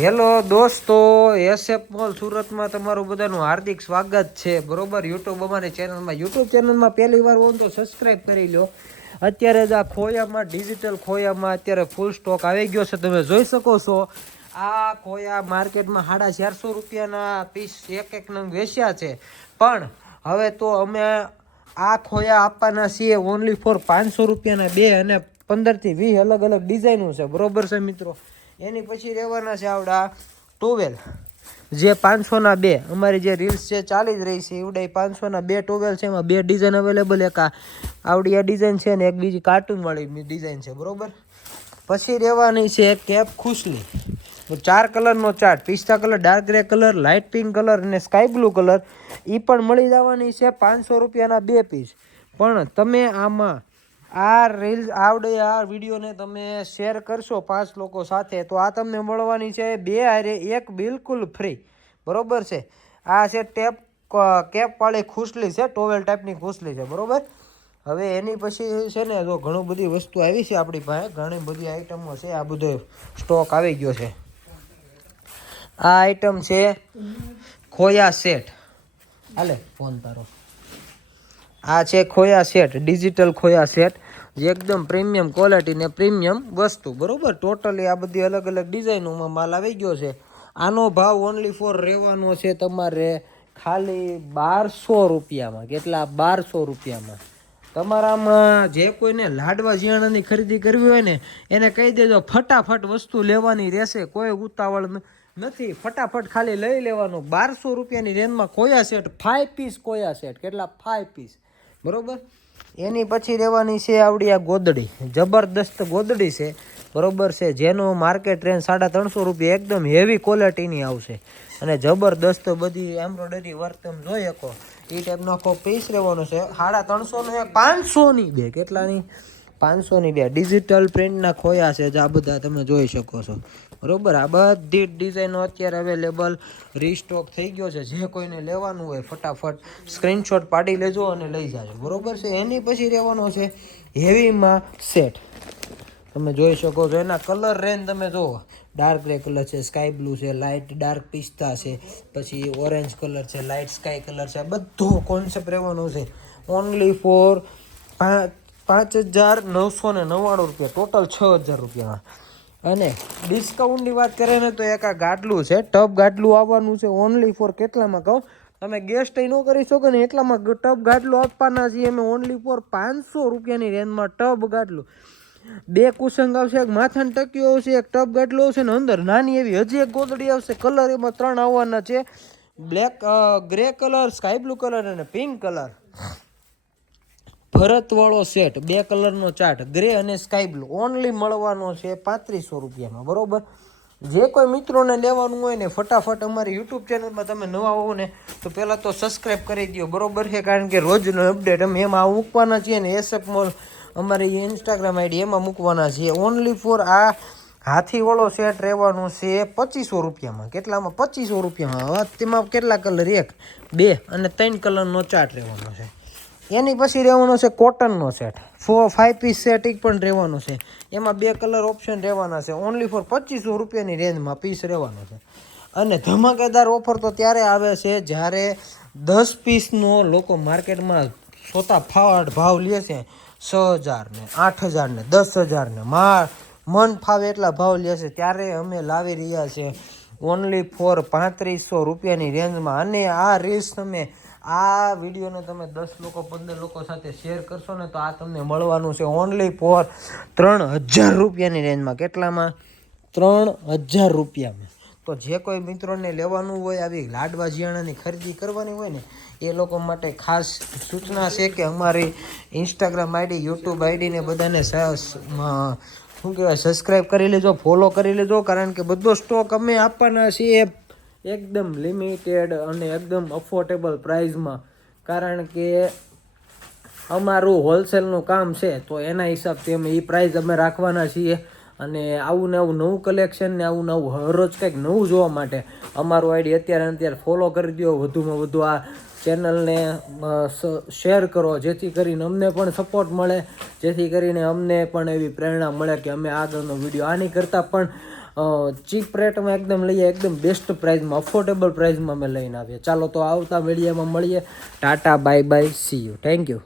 Hello દોસ્તો, SF mall સુરતમાં તમારું બધાનું હાર્દિક સ્વાગત છે. બરોબર, યુટ્યુબ ચેનલમાં પહેલી વાર હોય તો સબસ્ક્રાઈબ કરી લો. અત્યારે જ આ ખોયામાં ડિજિટલ ખોયામાં અત્યારે ફૂલ સ્ટોક આવી ગયો છે. તમે જોઈ શકો છો આ ખોયા માર્કેટમાં 450 રૂપિયાના પીસ એક નંગ વેચ્યા છે. પણ હવે તો અમે આ ખોયા આપવાના છીએ ઓનલી ફોર 500 રૂપિયાના બે, અને 15 થી 20 અલગ અલગ ડિઝાઇનો છે. બરોબર છે મિત્રો. એની પછી રહેવાના છે આવડા ટોવેલ, જે 500ના બે. અમારી જે રીલ્સ છે ચાલી જ રહી છે એવડા 500ના બે ટોવેલ છે. એમાં બે ડિઝાઇન અવેલેબલ, એક આવડી આ ડિઝાઇન છે ને એક બીજી કાર્ટૂનવાળી ડિઝાઇન છે. બરોબર. પછી રહેવાની છે કેપ ખુશલી, 4 કલરનો ચાર્ટ, પિસ્તા colour, dark grey colour, light pink colour અને સ્કાય બ્લુ કલર. એ પણ મળી જવાની છે 500 રૂપિયાના બે પીસ. પણ તમે આમાં આ રીલ્સ આ વિડીયોને તમે શેર કરશો 5 લોકો સાથે તો આ તમને મળવાની છે બે હારે એક બિલકુલ ફ્રી. બરોબર છે. આ છે કેપવાળી ખુશલી છે, ટોવેલ ટાઈપની ખુશલી છે. બરોબર. હવે એની પછી છે ને, જો ઘણું બધી વસ્તુ આવી છે આપણી પાસે, ઘણી બધી આઈટમો છે. આ બધો સ્ટોક આવી ગયો છે. આ આઈટમ છે ખોયા સેટ. હાલે ફોન તારો. આ છે ખોયા સેટ, ડિજિટલ ખોયા સેટ, જે એકદમ પ્રીમિયમ ક્વોલિટી ને પ્રીમિયમ વસ્તુ. બરોબર. ટોટલી આ બધી અલગ અલગ ડિઝાઇનોમાં માલ આવી ગયો છે. આનો ભાવ ઓનલી ફોર રહેવાનો છે તમારે ખાલી 1200 રૂપિયામાં. કેટલા? 1200 રૂપિયામાં. તમારામાં જે કોઈને લાડવા જીયાણાની ખરીદી કરવી હોય ને એને કહી દેજો, ફટાફટ વસ્તુ લેવાની રહેશે, કોઈ ઉતાવળ નથી. ફટાફટ ખાલી લઈ લેવાનું. 1200 રૂપિયાની રેન્જમાં ખોયા સેટ, 5 પીસ ખોયા સેટ. કેટલા? 5 પીસ. બરોબર. એની પછી રહેવાની છે આવડી આ ગોદડી, જબરદસ્ત ગોદડી છે. બરોબર છે. જેનો માર્કેટ રેન્જ 350 રૂપિયા, એકદમ હેવી ક્વોલિટીની આવશે અને જબરદસ્ત બધી એમ્બ્રોઇડરી વર્ક તમે જોઈ શકો એ ટાઈપનો આખો પીસ રહેવાનો છે. 350 ને 500ની બે. કેટલાની? 500ની બે ડિજિટલ પ્રિન્ટના ખોયા છે. આ બધા તમે જોઈ શકો છો. બરોબર. આ બધી ડિઝાઇનો અત્યારે અવેલેબલ રીસ્ટોક થઈ ગયો છે. જે કોઈને લેવાનું હોય ફટાફટ સ્ક્રીનશોટ પાડી લેજો અને લઈ જાજો. બરોબર છે. એની પછી રહેવાનો છે હેવીમાં સેટ. તમે જોઈ શકો છો. એના કલર રેન્જ તમે જુઓ, ડાર્ક ગ્રે કલર છે, સ્કાય બ્લુ છે, લાઇટ ડાર્ક પિસ્તા છે, પછી ઓરેન્જ કલર છે, લાઇટ સ્કાય કલર છે. બધો કોન્સેપ્ટ રહેવાનો છે ઓનલી ફોર 5999 રૂપિયા, ટોટલ 6000 રૂપિયામાં. અને ડિસ્કાઉન્ટની વાત કરીએ ને તો એક આ ગાડલું છે, ટબ ગાડલું આવવાનું છે ઓનલી ફોર કેટલામાં કહું, તમે ગેસ ન કરી શકો ને એટલામાં ટબ ગાડલું આપવાના છીએ અમે ઓનલી ફોર 500 રૂપિયાની રેન્જમાં. ટબ ગાડલું, બે કુસંગ આવશે, એક માથાની ટકીઓ આવશે, એક ટબ ગાડલું આવશે ને અંદર નાની એવી હજી એક ગોદડી આવશે. કલર એમાં 3 આવવાના છે, black, grey colour, sky blue colour અને પિંક કલર. ભરતવાળો સેટ, 2 કલરનો ચાર્ટ, ગ્રે અને સ્કાય બ્લુ, ઓનલી મળવાનો છે 3500 રૂપિયામાં. બરોબર. જે કોઈ મિત્રોને લેવાનું હોય ને ફટાફટ અમારી યુટ્યુબ ચેનલમાં તમે નવા હોવ ને તો પહેલાં તો સબસ્ક્રાઈબ કરી દો. બરોબર છે. કારણ કે રોજનો અપડેટ અમે એમાં મૂકવાના છીએ ને. એસએફ મોલ અમારી ઇન્સ્ટાગ્રામ આઈડી, એમાં મૂકવાના છીએ. ઓનલી ફોર આ હાથીવાળો સેટ રહેવાનું છે 2500 રૂપિયામાં. કેટલામાં? 2500 રૂપિયામાં. તેમાં કેટલા કલર? 1, 2 અને 3 કલરનો ચાર્ટ રહેવાનો છે. એની પછી રહેવાનો છે કોટનનો સેટ, 5 પીસ સેટ પણ રહેવાનો છે. એમાં 2 કલર ઓપ્શન રહેવાના છે. ઓનલી ફોર 2500 રૂપિયાની રેન્જમાં પીસ રહેવાનો છે. અને ધમાકેદાર ઓફર તો ત્યારે આવે છે જ્યારે 10 પીસનો લોકો માર્કેટમાં સોતા ભાવ લે છે 6000 ને 8000 ને 10000 ને મન ફાવે એટલા ભાવ લે છે. ત્યારે અમે લાવી રહ્યા છે ઓનલી ફોર 3500 રૂપિયાની રેન્જમાં. અને આ રીલ્સ તમે, આ વિડીયોને તમે 10 લોકો 15 લોકો સાથે શેર કરશો ને તો આ તમને મળવાનું છે ઓનલી ફોર 3000 રૂપિયાની રેન્જમાં. કેટલામાં? 3000 રૂપિયામાં. તો જે કોઈ મિત્રોને લેવાનું હોય, આવી લાડવા જીયાણાની ખરીદી કરવાની હોય ને એ લોકો માટે ખાસ સૂચના છે કે અમારી ઇન્સ્ટાગ્રામ આઈડી, યુટ્યુબ આઈડીને બધાને શું કહેવાય, સબસ્ક્રાઈબ કરી લેજો, ફોલો કરી લેજો. કારણ કે બધો સ્ટોક અમે આપવાના છીએ એકદમ લિમિટેડ અને એકદમ અફોર્ડેબલ પ્રાઇઝમાં. કારણ કે અમારું હોલસેલનું કામ છે તો એના હિસાબથી અમે એ પ્રાઇઝ અમે રાખવાના છીએ. અને આવું ને આવું નવું કલેક્શન ને આવું નવું હરરોજ કંઈક નવું જોવા માટે અમારું આઈડી અત્યારે ફોલો કરી દો. વધુમાં વધુ આ ચેનલને શેર કરો, જેથી કરીને અમને પણ સપોર્ટ મળે, જેથી કરીને અમને પણ એવી પ્રેરણા મળે કે અમે આગળનો વિડીયો આની કરતાં પણ ચીપ રેટમાં એકદમ લઈએ, એકદમ બેસ્ટ પ્રાઇસમાં, અફોર્ડેબલ પ્રાઇસમાં અમે લઈને આવીએ. ચાલો તો આવતા વિડીયોમાં મળીએ. Tata, bye bye, C you, thank you.